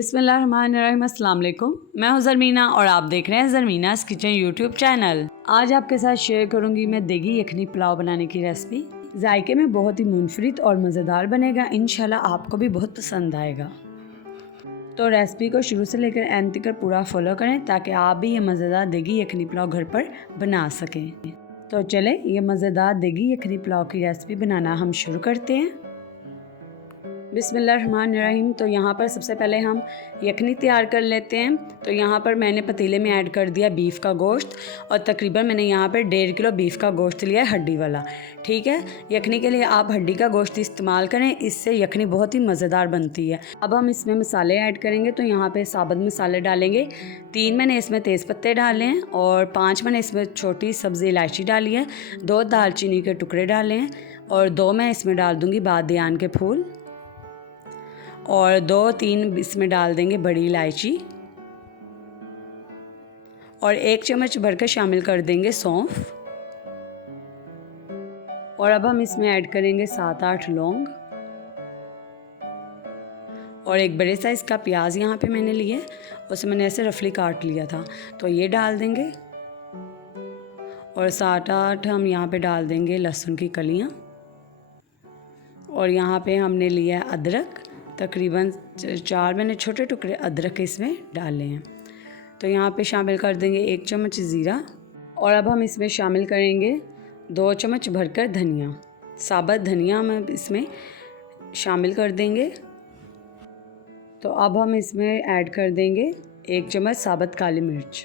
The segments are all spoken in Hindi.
बिस्मिल्लाहिर्रहमानिर्रहीम, अस्सलाम वालेकुम। मैं हूं ज़रमीना और आप देख रहे हैं ज़रमीना's किचन यूट्यूब चैनल। आज आपके साथ शेयर करूंगी मैं देगी यखनी पुलाव बनाने की रेसिपी। जायके में बहुत ही मुनफरिद और मज़ेदार बनेगा। इंशाल्लाह आपको भी बहुत पसंद आएगा। तो रेसिपी को शुरू से लेकर एंड तक पूरा फॉलो करें ताकि आप भी ये मज़ेदार देगी यखनी पुलाव घर पर बना सकें। तो चले ये मज़ेदार देगी यखनी पुलाव की रेसिपी बनाना हम शुरू करते हैं। बिस्मिल्लाहिर्रहमानिर्रहीम। तो यहाँ पर सबसे पहले हम यखनी तैयार कर लेते हैं। तो यहाँ पर मैंने पतीले में ऐड कर दिया बीफ का गोश्त और तकरीबन मैंने यहाँ पर 1.5 किलो बीफ का गोश्त लिया है, हड्डी वाला। ठीक है, यखनी के लिए आप हड्डी का गोश्त इस्तेमाल करें, इससे यखनी बहुत ही मज़ेदार बनती है। अब हम इसमें मसाले ऐड करेंगे। तो यहाँ पर साबुत मसाले डालेंगे। 3 मैंने इसमें तेज़पत्ते डाले हैं और 5 मैंने इसमें छोटी सब्ज़ी इलायची डाली है, 2 दालचीनी के टुकड़े डाले हैं और 2 मैं इसमें डाल दूँगी बादियान के फूल और 2-3 इसमें डाल देंगे बड़ी इलायची और 1 चम्मच भरकर शामिल कर देंगे सौंफ। और अब हम इसमें ऐड करेंगे 7-8 लौंग और एक बड़े साइज़ का प्याज यहाँ पे मैंने लिया, उसे मैंने ऐसे रफली काट लिया था, तो ये डाल देंगे। और 7-8 हम यहाँ पे डाल देंगे लहसुन की कलियाँ। और यहाँ पे हमने लिया अदरक, तकरीबन 4 मैंने छोटे टुकड़े अदरक इसमें डाले हैं। तो यहाँ पे शामिल कर देंगे 1 चम्मच ज़ीरा और अब हम इसमें शामिल करेंगे 2 चम्मच भरकर धनिया, साबुत धनिया हम इसमें शामिल कर देंगे। तो अब हम इसमें ऐड कर देंगे 1 चम्मच साबुत काली मिर्च।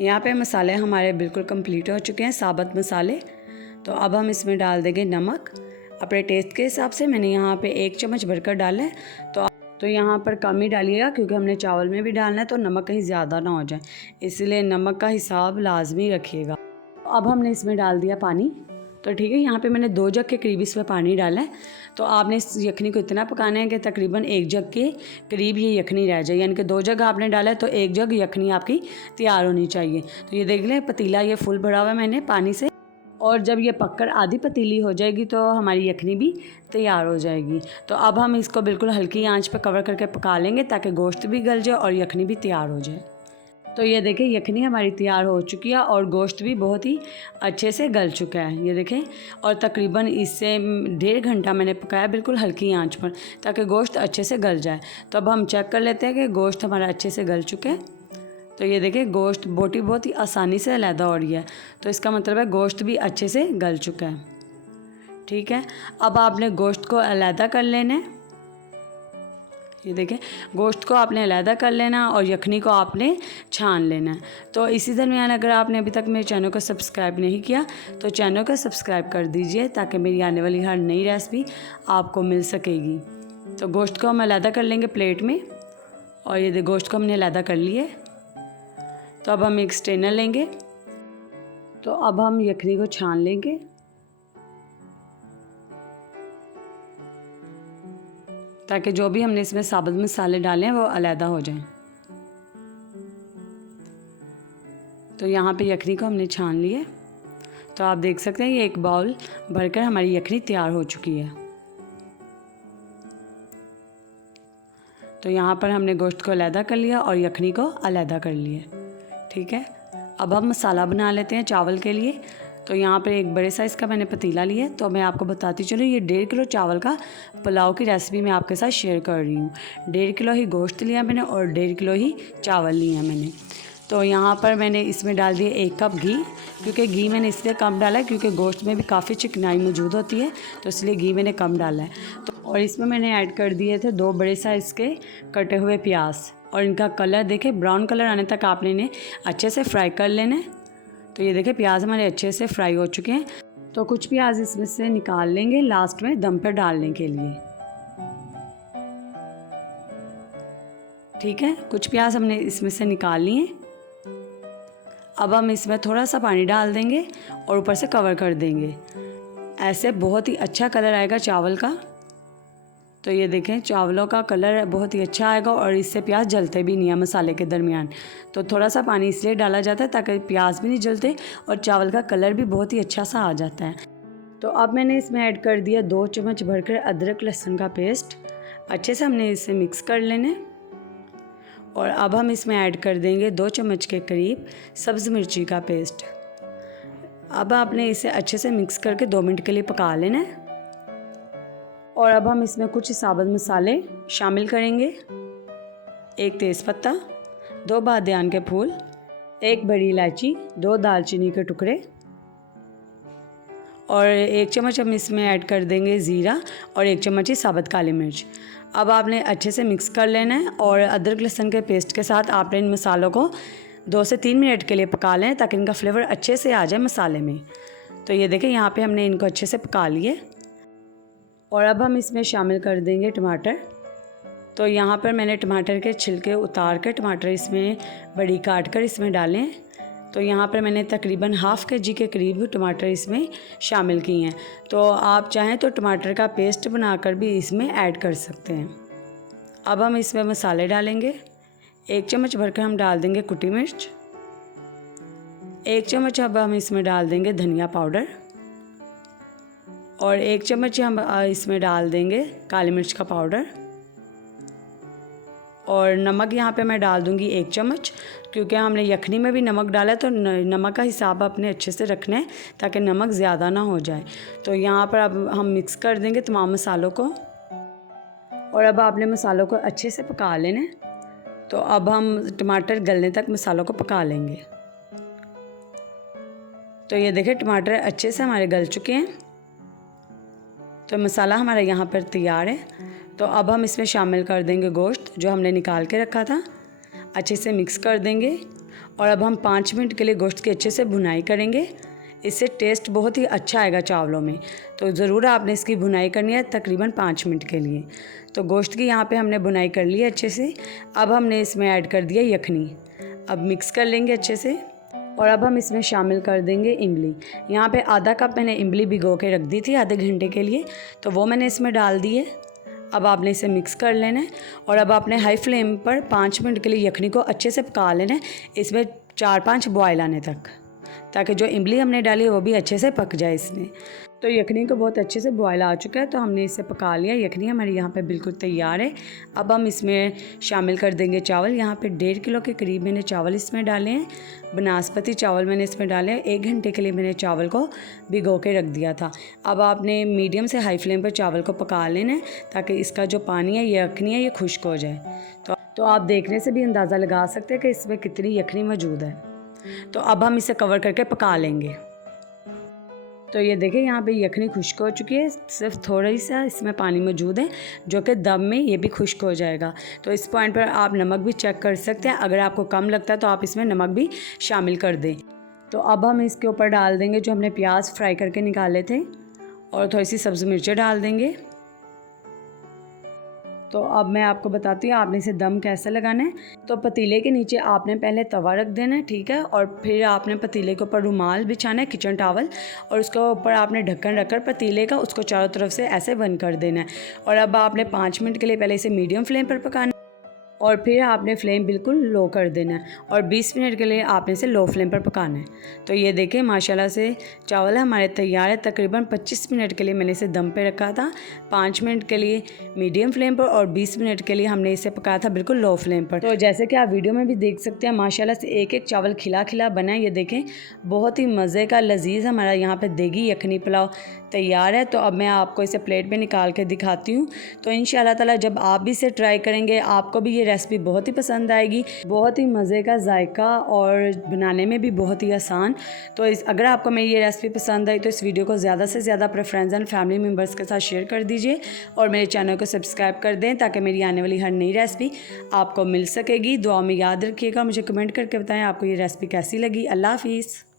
यहाँ पे मसाले हमारे बिल्कुल कंप्लीट हो चुके हैं, साबुत मसाले। तो अब हम इसमें डाल देंगे नमक अपने टेस्ट के हिसाब से। मैंने यहाँ पे 1 चम्मच भरकर डाला है, तो यहाँ पर कम ही डालिएगा क्योंकि हमने चावल में भी डालना है, तो नमक कहीं ज़्यादा ना हो जाए, इसलिए नमक का हिसाब लाजमी रखिएगा। अब हमने इसमें डाल दिया पानी। तो ठीक है, यहाँ पे मैंने 2 जग के करीब इसमें पानी डाला है। तो आपने इस यखनी को इतना पकाना है कि तकरीबन 1 जग के करीब ये यखनी रह जाए, यानी कि 2 जग आपने डाला है तो 1 जग यखनी आपकी तैयार होनी चाहिए। तो ये देख लें, पतीला ये फुल भरा हुआ है मैंने पानी से, और जब ये पककर आधी पतीली हो जाएगी तो हमारी यखनी भी तैयार हो जाएगी। तो अब हम इसको बिल्कुल हल्की आंच पर कवर करके पका लेंगे ताकि गोश्त भी गल जाए और यखनी भी तैयार हो जाए। तो ये देखें, यखनी हमारी तैयार हो चुकी है और गोश्त भी बहुत ही अच्छे से गल चुका है, ये देखें। और तकरीबन इससे 1.5 घंटा मैंने पकाया बिल्कुल हल्की आंच पर ताकि गोश्त अच्छे से गल जाए। तो अब हम चेक कर लेते हैं कि गोश्त हमारा अच्छे से गल चुके हैं। तो ये देखें, गोश्त बोटी बहुत ही आसानी से अलहदा हो रही है, तो इसका मतलब है गोश्त भी अच्छे से गल चुका है। ठीक है, अब आपने गोश्त को अलहदा कर लेना है। ये देखें, गोश्त को आपने अलहदा कर लेना और यखनी को आपने छान लेना है। तो इसी दरमियान अगर आपने अभी तक मेरे चैनल को सब्सक्राइब नहीं किया तो चैनल को सब्सक्राइब कर दीजिए ताकि मेरी आने वाली हर नई रेसिपी आपको मिल सकेगी। तो गोश्त को हम अलहदा कर लेंगे प्लेट में, और ये गोश्त को हमने अलहदा कर लिए। तो अब हम एक स्ट्रेनर लेंगे। तो अब हम यखनी को छान लेंगे। ताकि जो भी हमने इसमें साबुत मसाले डाले हैं वो अलहदा हो जाएं। तो यहाँ पे यखनी को हमने छान लिए। तो आप देख सकते हैं ये एक बाउल भरकर हमारी यखनी तैयार हो चुकी है। तो यहाँ पर हमने गोश्त को अलहदा कर लिया और यखनी को अलहदा कर लिया। ठीक है, अब हम मसाला बना लेते हैं चावल के लिए। तो यहाँ पर एक बड़े साइज़ का मैंने पतीला लिया है। तो मैं आपको बताती चलूँ, ये 1.5 किलो चावल का पुलाव की रेसिपी मैं आपके साथ शेयर कर रही हूँ। 1.5 किलो ही गोश्त लिया मैंने और 1.5 किलो ही चावल लिए हैं मैंने। तो यहाँ पर मैंने इसमें डाल दिया 1 कप घी, क्योंकि घी मैंने इसलिए कम डाला है क्योंकि गोश्त में भी काफ़ी चिकनाई मौजूद होती है, तो इसलिए घी मैंने कम डाला है। तो और इसमें मैंने ऐड कर दिए थे 2 बड़े साइज़ के कटे हुए प्याज, और इनका कलर देखें ब्राउन कलर आने तक आपने इन्हें अच्छे से फ्राई कर लेना है। तो ये देखें, प्याज हमारे अच्छे से फ्राई हो चुके हैं। तो कुछ प्याज इसमें से निकाल लेंगे लास्ट में दम पर डालने के लिए। ठीक है, कुछ प्याज हमने इसमें से निकाल लिए। अब हम इसमें थोड़ा सा पानी डाल देंगे और ऊपर से कवर कर देंगे, ऐसे बहुत ही अच्छा कलर आएगा चावल का। तो ये देखें, चावलों का कलर बहुत ही अच्छा आएगा और इससे प्याज जलते भी नहीं है मसाले के दरमियान। तो थोड़ा सा पानी इसलिए डाला जाता है ताकि प्याज भी नहीं जलते और चावल का कलर भी बहुत ही अच्छा सा आ जाता है। तो अब मैंने इसमें ऐड कर दिया 2 चम्मच भरकर अदरक लहसुन का पेस्ट। अच्छे से हमने इसे मिक्स कर लेना है। और अब हम इसमें ऐड कर देंगे 2 चम्मच के करीब सब्ज़ मिर्ची का पेस्ट। अब आपने इसे अच्छे से मिक्स करके 2 मिनट के लिए पका लेना है। और अब हम इसमें कुछ साबुत मसाले शामिल करेंगे। 1 तेज़पत्ता, 2 बादियान के फूल, 1 बड़ी इलायची, 2 दालचीनी के टुकड़े और 1 चम्मच हम इसमें ऐड कर देंगे ज़ीरा और 1 चम्मच ही साबुत काली मिर्च। अब आपने अच्छे से मिक्स कर लेना है और अदरक लहसुन के पेस्ट के साथ आपने इन मसालों को 2 से 3 मिनट के लिए पका लें ताकि इनका फ्लेवर अच्छे से आ जाए मसाले में। तो ये देखें यहाँ पे हमने इनको अच्छे से पका लिए। और अब हम इसमें शामिल कर देंगे टमाटर। तो यहाँ पर मैंने टमाटर के छिलके उतार कर टमाटर इसमें बड़ी काट कर इसमें डालें। तो यहाँ पर मैंने तकरीबन ½ kg के करीब टमाटर इसमें शामिल किए हैं। तो आप चाहें तो टमाटर का पेस्ट बनाकर भी इसमें ऐड कर सकते हैं। अब हम इसमें मसाले डालेंगे। 1 चम्मच भरकर हम डाल देंगे कुटी मिर्च। 1 चम्मच अब हम इसमें डाल देंगे धनिया पाउडर और 1 चम्मच हम इसमें डाल देंगे काली मिर्च का पाउडर। और नमक यहाँ पे मैं डाल दूँगी 1 चम्मच, क्योंकि हमने यखनी में भी नमक डाला है तो नमक का हिसाब अपने अच्छे से रखना है ताकि नमक ज़्यादा ना हो जाए। तो यहाँ पर अब हम मिक्स कर देंगे तमाम मसालों को। और अब आपने मसालों को अच्छे से पका लेना है। तो अब हम टमाटर गलने तक मसालों को पका लेंगे। तो ये देखें टमाटर अच्छे से हमारे गल चुके हैं। तो मसाला हमारा यहाँ पर तैयार है। तो अब हम इसमें शामिल कर देंगे गोश्त जो हमने निकाल के रखा था। अच्छे से मिक्स कर देंगे और अब हम 5 मिनट के लिए गोश्त की अच्छे से भुनाई करेंगे। इससे टेस्ट बहुत ही अच्छा आएगा चावलों में। तो ज़रूर आपने इसकी भुनाई करनी है तकरीबन 5 मिनट के लिए। तो गोश्त की यहाँ पे हमने भुनाई कर ली है अच्छे से। अब हमने इसमें ऐड कर दिया यखनी। अब मिक्स कर लेंगे अच्छे से। और अब हम इसमें शामिल कर देंगे इमली। यहाँ पे आधा कप मैंने इमली भिगो के रख दी थी आधे घंटे के लिए, तो वो मैंने इसमें डाल दी है। अब आपने इसे मिक्स कर लेना है और अब आपने हाई फ्लेम पर 5 मिनट के लिए यखनी को अच्छे से पका लेना है, इसमें 4-5 बॉयल आने तक, ताकि जो इमली हमने डाली है वो भी अच्छे से पक जाए इसमें। तो यखनी को बहुत अच्छे से बॉयल आ चुका है, तो हमने इसे पका लिया। यखनी हमारी यहाँ पे बिल्कुल तैयार है। अब हम इसमें शामिल कर देंगे चावल। यहाँ पे 1.5 किलो के करीब मैंने चावल इसमें डाले हैं। बनास्पति चावल मैंने इसमें डाले हैं। 1 घंटे के लिए मैंने चावल को भिगो के रख दिया था। अब आपने मीडियम से हाई फ्लेम पर चावल को पका लेना है ताकि इसका जो पानी है यखनी है ये खुश्क हो जाए। तो आप देखने से भी अंदाज़ा लगा सकते हैं कि इसमें कितनी यखनी मौजूद है। तो अब हम इसे कवर करके पका लेंगे। तो ये देखें यहाँ पे यखनी खुश्क हो चुकी है, सिर्फ थोड़ा ही सा इसमें पानी मौजूद है जो कि दम में ये भी खुश्क हो जाएगा। तो इस पॉइंट पर आप नमक भी चेक कर सकते हैं। अगर आपको कम लगता है तो आप इसमें नमक भी शामिल कर दें। तो अब हम इसके ऊपर डाल देंगे जो हमने प्याज फ्राई करके निकाले थे और थोड़ी सी सब्ज़ी मिर्चें डाल देंगे। तो अब मैं आपको बताती हूँ आपने इसे दम कैसे लगाना है। तो पतीले के नीचे आपने पहले तवा रख देना है, ठीक है, और फिर आपने पतीले के ऊपर रुमाल बिछाना है, किचन टॉवल, और उसके ऊपर आपने ढक्कन रखकर पतीले का उसको चारों तरफ से ऐसे बंद कर देना है। और अब आपने 5 मिनट के लिए पहले इसे मीडियम फ्लेम पर पकाना और फिर आपने फ्लेम बिल्कुल लो कर देना है और 20 मिनट के लिए आपने इसे लो फ्लेम पर पकाना है। तो ये देखें माशाल्लाह से चावल हमारे तैयार है। तकरीबन 25 मिनट के लिए मैंने इसे दम पे रखा था, 5 मिनट के लिए मीडियम फ्लेम पर और 20 मिनट के लिए हमने इसे पकाया था बिल्कुल लो फ्लेम पर। तो जैसे कि आप वीडियो में भी देख सकते हैं माशाल्लाह से एक एक चावल खिला खिला बना है। ये देखें बहुत ही मज़े का लजीज़ हमारा यहाँ पर देगी यखनी पुलाव तैयार है। तो अब मैं आपको इसे प्लेट में निकाल के दिखाती हूँ। तो इंशाल्लाह ताला जब आप भी इसे ट्राई करेंगे आपको भी ये रेसिपी बहुत ही पसंद आएगी। बहुत ही मज़े का जायका और बनाने में भी बहुत ही आसान। तो अगर आपको मेरी ये रेसिपी पसंद आई तो इस वीडियो को ज़्यादा से ज़्यादा अपने फ्रेंड्स एंड फैमिली मेम्बर्स के साथ शेयर कर दीजिए और मेरे चैनल को सब्सक्राइब कर दें ताकि मेरी आने वाली हर नई रेसिपी आपको मिल सकेगी। दुआ में याद रखिएगा, मुझे कमेंट करके बताएँ आपको ये रेसिपी कैसी लगी। अल्लाह हाफिज़।